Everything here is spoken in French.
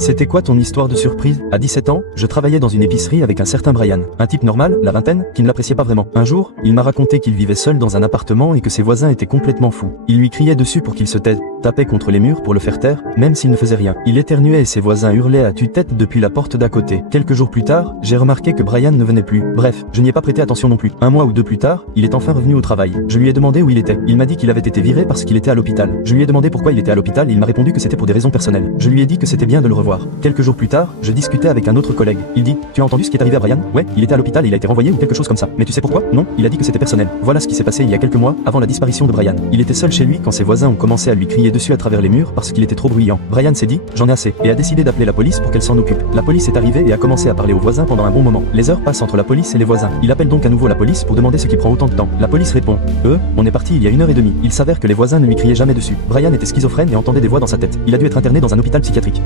C'était quoi ton histoire de surprise? À 17 ans, je travaillais dans une épicerie avec un certain Brian. Un type normal, la vingtaine, qui ne l'appréciait pas vraiment. Un jour, il m'a raconté qu'il vivait seul dans un appartement et que ses voisins étaient complètement fous. Il lui criait dessus pour qu'il se taise, tapait contre les murs pour le faire taire, même s'il ne faisait rien. Il éternuait et ses voisins hurlaient à tue-tête depuis la porte d'à côté. Quelques jours plus tard, j'ai remarqué que Brian ne venait plus. Bref, je n'y ai pas prêté attention non plus. Un mois ou deux plus tard, il est enfin revenu au travail. Je lui ai demandé où il était. Il m'a dit qu'il avait été viré parce qu'il était à l'hôpital. Je lui ai demandé pourquoi il était à l'hôpital et il m'a répondu que c'était pour des raisons personnelles. Je lui ai dit que c'était bien de le revoir. Quelques jours plus tard, je discutais avec un autre collègue. Il dit: tu as entendu ce qui est arrivé à Brian? Ouais, il était à l'hôpital et il a été renvoyé ou quelque chose comme ça. Mais tu sais pourquoi? Non, il a dit que c'était personnel. Voilà ce qui s'est passé il y a quelques mois, avant la disparition de Brian. Il était seul chez lui quand ses voisins ont commencé à lui crier dessus à travers les murs parce qu'il était trop bruyant. Brian s'est dit: j'en ai assez, et a décidé d'appeler la police pour qu'elle s'en occupe. La police est arrivée et a commencé à parler aux voisins pendant un bon moment. Les heures passent entre la police et les voisins. Il appelle donc à nouveau la police pour demander ce qui prend autant de temps. La police répond: on est parti il y a 1h30. Il s'avère que les voisins ne lui criaient jamais dessus. Brian était schizophrène et entendait des voix dans sa tête. Il a dû être interné dans un hôpital psychiatrique.